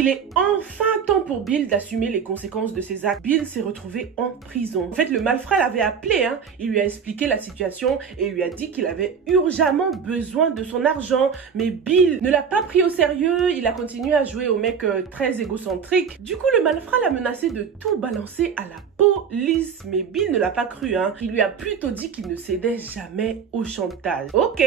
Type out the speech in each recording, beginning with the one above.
Il est enfin temps pour Bill d'assumer les conséquences de ses actes. Bill s'est retrouvé en prison. En fait, le malfrat l'avait appelé, hein. Il lui a expliqué la situation et lui a dit qu'il avait urgemment besoin de son argent. Mais Bill ne l'a pas pris au sérieux. Il a continué à jouer au mec très égocentrique. Du coup, le malfrat l'a menacé de tout balancer à la police. Mais Bill ne l'a pas cru, hein. Il lui a plutôt dit qu'il ne cédait jamais au chantage. Ok.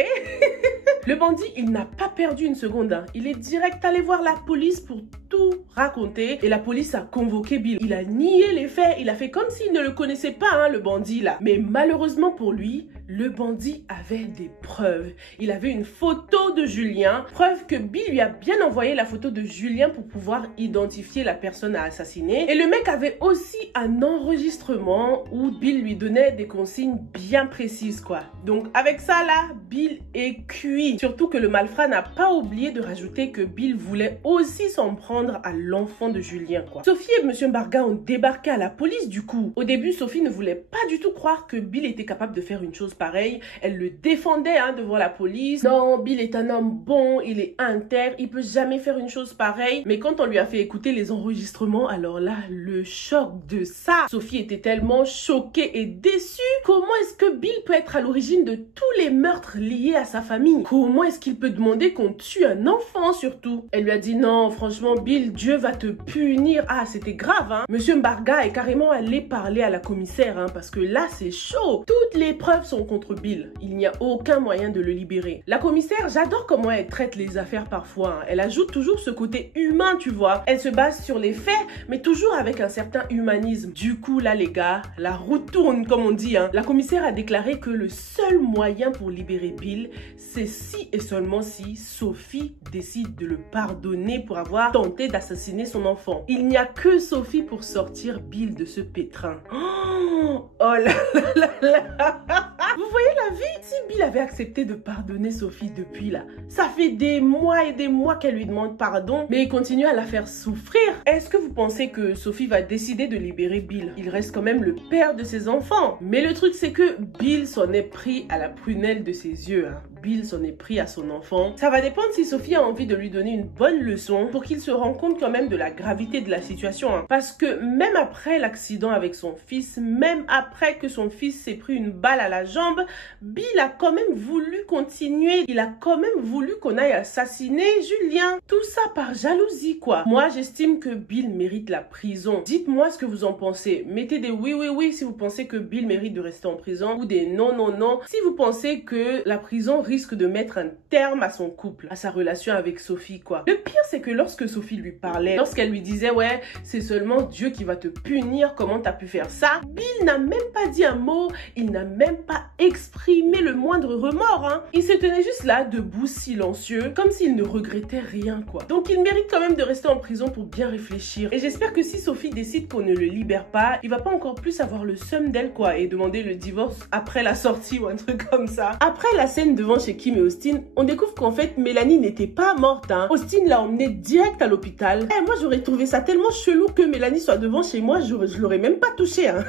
Le bandit, il n'a pas perdu une seconde, hein. Il est direct allé voir la police pour tout raconter et la police a convoqué Bill. Il a nié les faits, il a fait comme s'il ne le connaissait pas, hein, le bandit là. Mais malheureusement pour lui, le bandit avait des preuves. Il avait une photo de Julien, preuve que Bill lui a bien envoyé la photo de Julien pour pouvoir identifier la personne à assassiner. Et le mec avait aussi un enregistrement où Bill lui donnait des consignes bien précises, quoi. Donc avec ça là, Bill est cuit. Surtout que le malfrat n'a pas oublié de rajouter que Bill voulait aussi s'en prendre à l'enfant de Julien, quoi. Sophie et Monsieur Mbargha ont débarqué à la police du coup. Au début, Sophie ne voulait pas du tout croire que Bill était capable de faire une chose pareille. Elle le défendait, hein, devant la police. Non, Bill est un homme bon, il est intègre, il peut jamais faire une chose pareille. Mais quand on lui a fait écouter les enregistrements, alors là, le choc de ça. Sophie était tellement choquée et déçue. Comment est-ce que Bill peut être à l'origine de tous les meurtres liés à sa famille? Comment est-ce qu'il peut demander qu'on tue un enfant surtout? Elle lui a dit non, franchement Bill, Dieu va te punir. Ah, c'était grave, hein. Monsieur Mbargha est carrément allé parler à la commissaire, hein, parce que là c'est chaud. Toutes les preuves sont contre Bill. Il n'y a aucun moyen de le libérer. La commissaire, j'adore comment elle traite les affaires parfois, hein. Elle ajoute toujours ce côté humain, tu vois. Elle se base sur les faits, mais toujours avec un certain humanisme. Du coup, là les gars, la roue tourne comme on dit, hein. La commissaire a déclaré que le seul moyen pour libérer Bill, c'est si et seulement si Sophie décide de le pardonner pour avoir tenté d'assassiner son enfant. Il n'y a que Sophie pour sortir Bill de ce pétrin. Oh là là là là. Vous voyez la vie? Si Bill avait accepté de pardonner Sophie depuis là, ça fait des mois et des mois qu'elle lui demande pardon, mais il continue à la faire souffrir. Est-ce que vous pensez que Sophie va décider de libérer Bill? Il reste quand même le père de ses enfants. Mais le truc c'est que Bill s'en est pris à la prunelle de ses yeux, hein. Bill s'en est pris à son enfant. Ça va dépendre si Sophie a envie de lui donner une bonne leçon pour qu'il se rende compte quand même de la gravité de la situation, hein. Parce que même après l'accident avec son fils, même après que son fils s'est pris une balle à la jambe, Bill a quand même voulu continuer. Il a quand même voulu qu'on aille assassiner Julien. Tout ça par jalousie, quoi. Moi, j'estime que Bill mérite la prison. Dites-moi ce que vous en pensez. Mettez des oui, oui, oui si vous pensez que Bill mérite de rester en prison ou des non, non, non si vous pensez que la prison risque de mettre un terme à son couple, à sa relation avec Sophie, quoi. Le pire, c'est que lorsque Sophie lui parlait, lorsqu'elle lui disait, ouais, c'est seulement Dieu qui va te punir, comment t'as pu faire ça? Bill n'a même pas dit un mot, il n'a même pas exprimé le moindre remords, hein. Il se tenait juste là, debout, silencieux, comme s'il ne regrettait rien, quoi. Donc il mérite quand même de rester en prison pour bien réfléchir. Et j'espère que si Sophie décide qu'on ne le libère pas, il va pas encore plus avoir le seum d'elle, quoi, et demander le divorce après la sortie ou un truc comme ça. Après la scène devant chez Kim et Austin, on découvre qu'en fait Mélanie n'était pas morte, hein. Austin l'a emmenée direct à l'hôpital. Et moi j'aurais trouvé ça tellement chelou que Mélanie soit devant chez moi, je l'aurais même pas touchée, hein.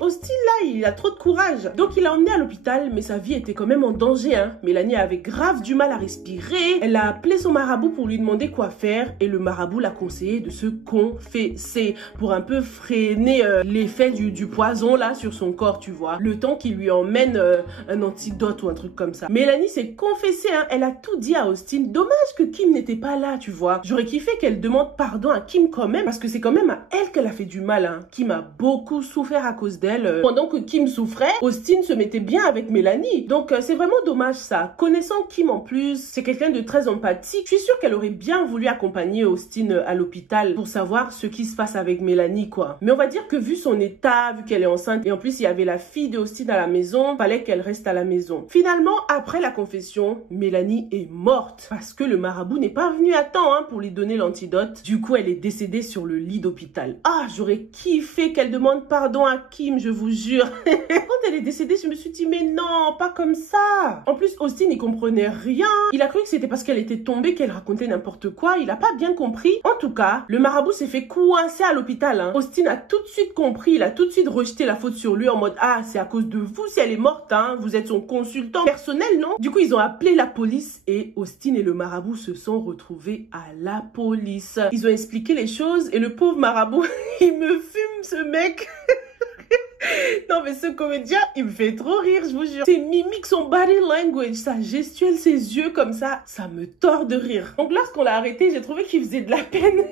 Austin là, il a trop de courage. Donc il l'a emmenée à l'hôpital, mais sa vie était quand même en danger, hein. Mélanie avait grave du mal à respirer. Elle a appelé son marabout pour lui demander quoi faire et le marabout l'a conseillé de se confesser pour un peu freiner l'effet du poison là sur son corps, tu vois. Le temps qu'il lui emmène un antidote ou un truc comme ça. Mélanie s'est confessée, hein. Elle a tout dit à Austin. Dommage que Kim n'était pas là, tu vois. J'aurais kiffé qu'elle demande pardon à Kim quand même, parce que c'est quand même à elle qu'elle a fait du mal, hein. Kim a beaucoup souffert à cause d'elle. Pendant que Kim souffrait, Austin se mettait bien avec Mélanie. Donc c'est vraiment dommage ça. Connaissant Kim en plus, c'est quelqu'un de très empathique. Je suis sûre qu'elle aurait bien voulu accompagner Austin à l'hôpital pour savoir ce qui se passe avec Mélanie, quoi. Mais on va dire que vu son état, vu qu'elle est enceinte, et en plus il y avait la fille d'Austin à la maison, fallait qu'elle reste à la maison. Finalement, après la confession, Mélanie est morte parce que le marabout n'est pas venu à temps, hein, pour lui donner l'antidote. Du coup, elle est décédée sur le lit d'hôpital. Ah, j'aurais kiffé qu'elle demande pardon à Kim Kim, je vous jure. Quand elle est décédée, je me suis dit, mais non, pas comme ça. En plus, Austin, il comprenait rien. Il a cru que c'était parce qu'elle était tombée qu'elle racontait n'importe quoi. Il a pas bien compris. En tout cas, le marabout s'est fait coincer à l'hôpital. Hein. Austin a tout de suite compris. Il a tout de suite rejeté la faute sur lui en mode, ah, c'est à cause de vous si elle est morte. Hein. Vous êtes son consultant personnel, non? Du coup, ils ont appelé la police et Austin et le marabout se sont retrouvés à la police. Ils ont expliqué les choses et le pauvre marabout, il me fume ce mec. Non mais ce comédien, il me fait trop rire, je vous jure. Ses mimiques, son body language, sa gestuelle, ses yeux comme ça me tord de rire. Donc lorsqu'on l'a arrêté, j'ai trouvé qu'il faisait de la peine.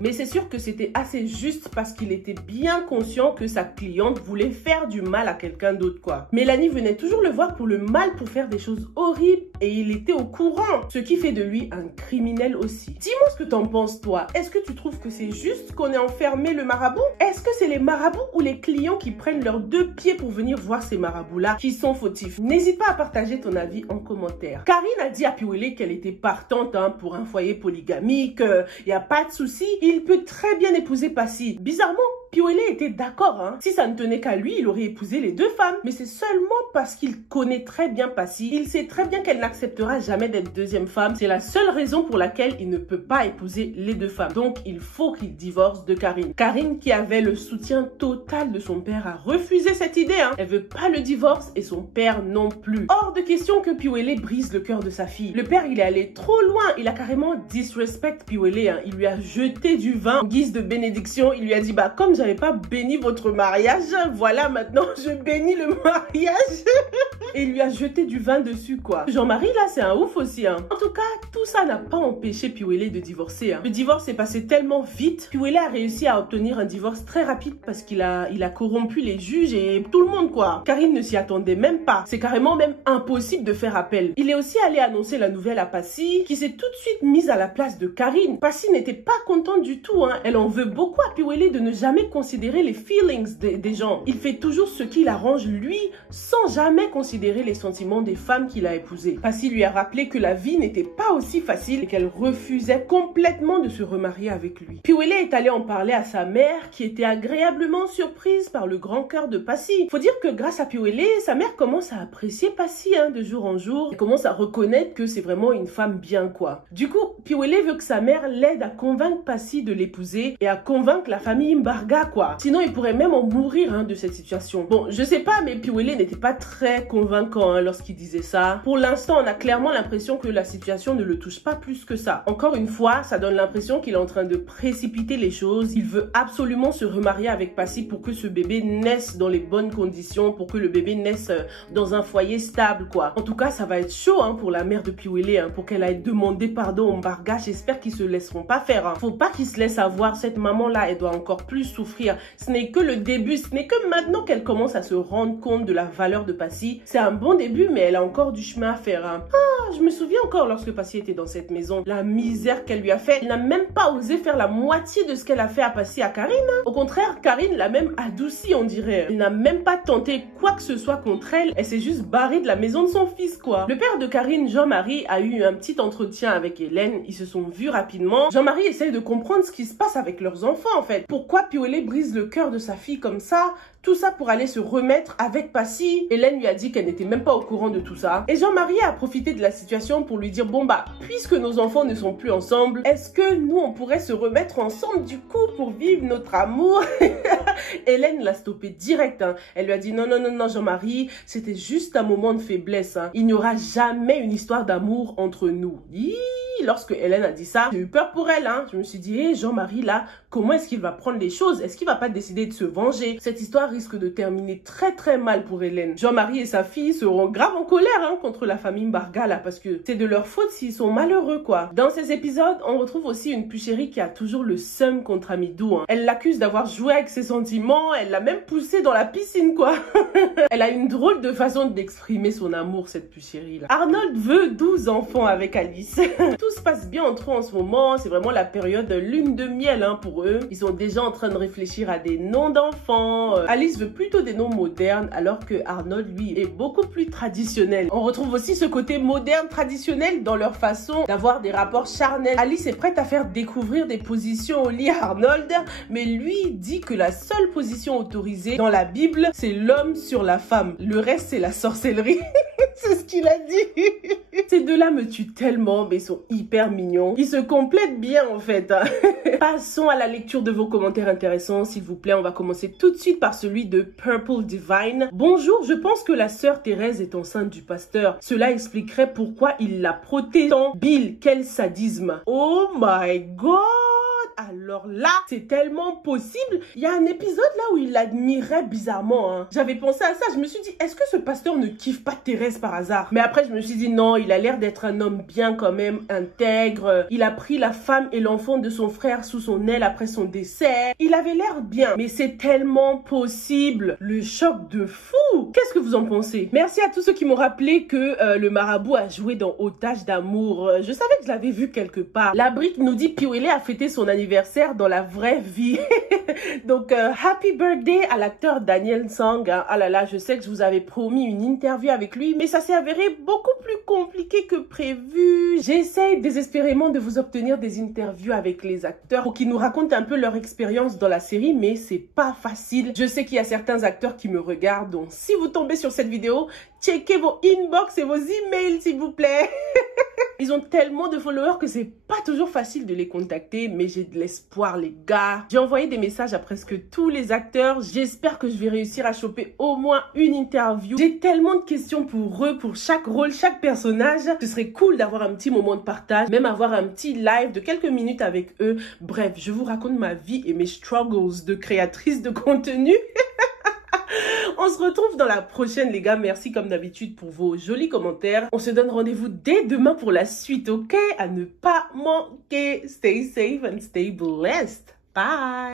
Mais c'est sûr que c'était assez juste parce qu'il était bien conscient que sa cliente voulait faire du mal à quelqu'un d'autre, quoi. Mélanie venait toujours le voir pour le mal, pour faire des choses horribles et il était au courant. Ce qui fait de lui un criminel aussi. Dis-moi ce que t'en penses, toi. Est-ce que tu trouves que c'est juste qu'on ait enfermé le marabout? Est-ce que c'est les marabouts ou les clients qui prennent leurs 2 pieds pour venir voir ces marabouts-là qui sont fautifs? N'hésite pas à partager ton avis en commentaire. Karine a dit à Piwele qu'elle était partante pour un foyer polygamique, il n'y a pas de souci, il peut très bien épouser Passy. Bizarrement, Piwele était d'accord. Hein. Si ça ne tenait qu'à lui, il aurait épousé les 2 femmes. Mais c'est seulement parce qu'il connaît très bien Passy. Il sait très bien qu'elle n'acceptera jamais d'être 2e femme. C'est la seule raison pour laquelle il ne peut pas épouser les 2 femmes. Donc, il faut qu'il divorce de Karine. Karine, qui avait le soutien total de son père, a refusé cette idée. Hein. Elle veut pas le divorce et son père non plus. Hors de question que Piwele brise le cœur de sa fille. Le père, il est allé trop loin. Il a carrément disrespect Piwele. Hein. Il lui a jeté du vin en guise de bénédiction. Il lui a dit, bah, comme j'avais pas béni votre mariage, voilà, maintenant je bénis le mariage. Et il lui a jeté du vin dessus, quoi. Jean-Marie, là, c'est un ouf aussi. Hein. En tout cas, tout ça n'a pas empêché Piwele de divorcer. Hein. Le divorce est passé tellement vite. Piwele a réussi à obtenir un divorce très rapide parce qu'il a corrompu les juges et tout le monde, quoi. Karine ne s'y attendait même pas. C'est carrément même impossible de faire appel. Il est aussi allé annoncer la nouvelle à Passy, qui s'est tout de suite mise à la place de Karine. Passy n'était pas contente du tout. Hein. Elle en veut beaucoup à Piwele de ne jamais considérer les feelings des gens. Il fait toujours ce qui l'arrange lui, sans jamais considérer les sentiments des femmes qu'il a épousées. Passy lui a rappelé que la vie n'était pas aussi facile et qu'elle refusait complètement de se remarier avec lui. Piwele est allé en parler à sa mère, qui était agréablement surprise par le grand cœur de Passy. Faut dire que grâce à Piwele, sa mère commence à apprécier Passy de jour en jour. Elle commence à reconnaître que c'est vraiment une femme bien, quoi. Du coup, Piwele veut que sa mère l'aide à convaincre Passy de l'épouser et à convaincre la famille Mbarga, quoi. Sinon, il pourrait même en mourir de cette situation. Bon, je sais pas, mais Piwele n'était pas très convaincant lorsqu'il disait ça. Pour l'instant, on a clairement l'impression que la situation ne le touche pas plus que ça. Encore une fois, ça donne l'impression qu'il est en train de précipiter les choses. Il veut absolument se remarier avec Passy pour que ce bébé naisse dans les bonnes conditions, pour que le bébé naisse dans un foyer stable, quoi. En tout cas, ça va être chaud pour la mère de Piwele, pour qu'elle aille demander pardon au Mbarga. J'espère qu'ils se laisseront pas faire. Faut pas qu'ils se laissent avoir. Cette maman-là, elle doit encore plus souffrir. Ce n'est que le début, ce n'est que maintenant qu'elle commence à se rendre compte de la valeur de Passy. C'est un bon début, mais elle a encore du chemin à faire. Ah, je me souviens encore lorsque Passy était dans cette maison, la misère qu'elle lui a fait. Elle n'a même pas osé faire la moitié de ce qu'elle a fait à Passy à Karine. Au contraire, Karine l'a même adoucie, on dirait. Elle n'a même pas tenté quoi que ce soit contre elle. Elle s'est juste barrée de la maison de son fils, quoi. Le père de Karine, Jean-Marie, a eu un petit entretien avec Hélène. Ils se sont vus rapidement. Jean-Marie essaye de comprendre ce qui se passe avec leurs enfants, en fait. Pourquoi Piwele brise le cœur de sa fille comme ça? Tout ça pour aller se remettre avec Passy. Hélène lui a dit qu'elle n'était même pas au courant de tout ça. Et Jean-Marie a profité de la situation pour lui dire, bon bah, puisque nos enfants ne sont plus ensemble, est-ce que nous, on pourrait se remettre ensemble du coup pour vivre notre amour? Hélène l'a stoppé direct. Elle lui a dit, non, non, non, non, Jean-Marie, c'était juste un moment de faiblesse. Il n'y aura jamais une histoire d'amour entre nous. Lorsque Hélène a dit ça, j'ai eu peur pour elle. Je me suis dit, hé, Jean-Marie, là, comment est-ce qu'il va prendre les choses? Est-ce qu'il va pas décider de se venger? Cette histoire risque de terminer très très mal pour Hélène. Jean-Marie et sa fille seront grave en colère contre la famille Mbarga, là, parce que c'est de leur faute s'ils sont malheureux, quoi. Dans ces épisodes, on retrouve aussi une Puchérie qui a toujours le seum contre Amidou. Elle l'accuse d'avoir joué avec ses sentiments, elle l'a même poussé dans la piscine, quoi. Elle a une drôle de façon d'exprimer son amour, cette Puchérie, là. Arnold veut 12 enfants avec Alice. tout se passe bien entre eux en ce moment. C'est vraiment la période lune de miel hein, pour eux. Ils sont déjà en train de réfléchir à des noms d'enfants. Alice veut plutôt des noms modernes alors que Arnold, lui, est beaucoup plus traditionnel. On retrouve aussi ce côté moderne, traditionnel dans leur façon d'avoir des rapports charnels. Alice est prête à faire découvrir des positions au lit à Arnold, mais lui dit que la seule position autorisée dans la Bible, c'est l'homme sur la femme. Le reste, c'est la sorcellerie. C'est ce qu'il a dit. Ces deux-là me tuent tellement, mais ils sont hyper mignons. Ils se complètent bien en fait. Passons à la lecture de vos commentaires intéressants, s'il vous plaît. On va commencer tout de suite par celui de Purple Divine. Bonjour, je pense que la sœur Thérèse est enceinte du pasteur. Cela expliquerait pourquoi il la protège tant. Bill, quel sadisme. Oh my god. Alors là, c'est tellement possible. Il y a un épisode là où il l'admirait bizarrement. Hein. J'avais pensé à ça. Je me suis dit, est-ce que ce pasteur ne kiffe pas Thérèse par hasard? Mais après, je me suis dit, non, il a l'air d'être un homme bien quand même, intègre. Il a pris la femme et l'enfant de son frère sous son aile après son décès. Il avait l'air bien. Mais c'est tellement possible. Le choc de fou. Qu'est-ce que vous en pensez? Merci à tous ceux qui m'ont rappelé que le marabout a joué dans Otage d'amour. Je savais que je l'avais vu quelque part. La brique nous dit Piwele a fêté son anniversaire dans la vraie vie. Donc, happy birthday à l'acteur Daniel Sang. Hein. Ah là là, je sais que je vous avais promis une interview avec lui, mais ça s'est avéré beaucoup plus compliqué que prévu. J'essaye désespérément de vous obtenir des interviews avec les acteurs pour qu'ils nous racontent un peu leur expérience dans la série, mais c'est pas facile. Je sais qu'il y a certains acteurs qui me regardent, donc si vous tombez sur cette vidéo, checkez vos inbox et vos emails, s'il vous plaît. Ils ont tellement de followers que c'est pas toujours facile de les contacter, mais j'ai de l'espoir, les gars. J'ai envoyé des messages à presque tous les acteurs. J'espère que je vais réussir à choper au moins une interview. J'ai tellement de questions pour eux, pour chaque rôle, chaque personnage. Ce serait cool d'avoir un petit moment de partage, même avoir un petit live de quelques minutes avec eux. Bref, je vous raconte ma vie et mes struggles de créatrice de contenu. On se retrouve dans la prochaine, les gars. Merci comme d'habitude pour vos jolis commentaires. On se donne rendez-vous dès demain pour la suite, ok? À ne pas manquer. Stay safe and stay blessed. Bye!